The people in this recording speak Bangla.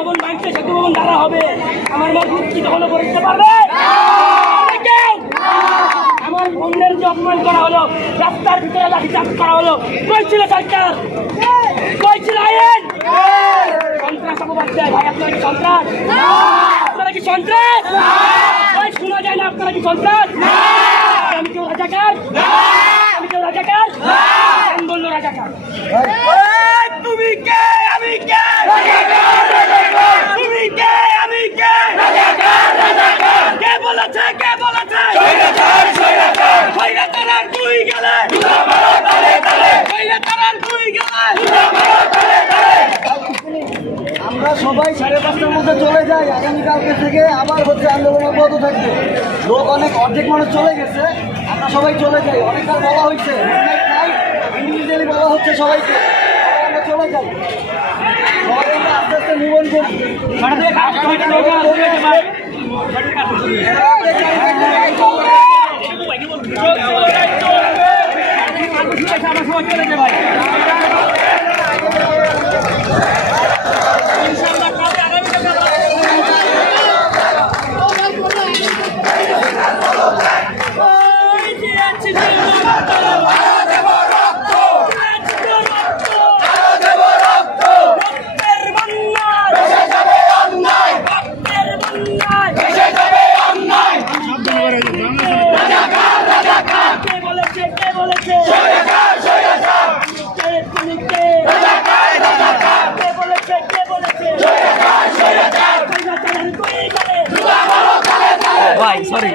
ভবন ভাঙছে, সেতু ভবন দ্বারা হবে। আমার মা কি তখনও করে দিতে পারবে আমার অন্যের যে অপমান করা হলো, রাস্তার ভিতরে লাঠিচার্জ করা হলো, কই ছিল সরকার? কই ছিল আইন? সন্ত্রাস আপনারা কি সন্ত্রাস? আপনারা কি সন্ত্রাস? শোনা যায় না, আপনারা কি সন্ত্রাস আমি কেউ রাজাকার আমি কেউ রাজাকার কেন বলল রাজাকার তুমি কে আমি কে তুমি কে আমি কে কে বলেছে কে বলেছে স্বৈরাচার তুই গেলে স্বৈরাচার তুই গেলে আমরা সবাই সাড়ে পাঁচটার মধ্যে চলে যায়। আগামীকালকে থেকে আবার হচ্ছে আন্দোলন অব্যাহত থাকবে। লোক অনেক অর্ধেক মানুষ চলে গেছে, আমরা সবাই চলে যাই। অনেকবার বলা হয়েছে ইন্ডিভিজুয়ালি বলা হচ্ছে সবাইকে। আমরা চলে যাই। আস্তে আস্তে ভাই সরি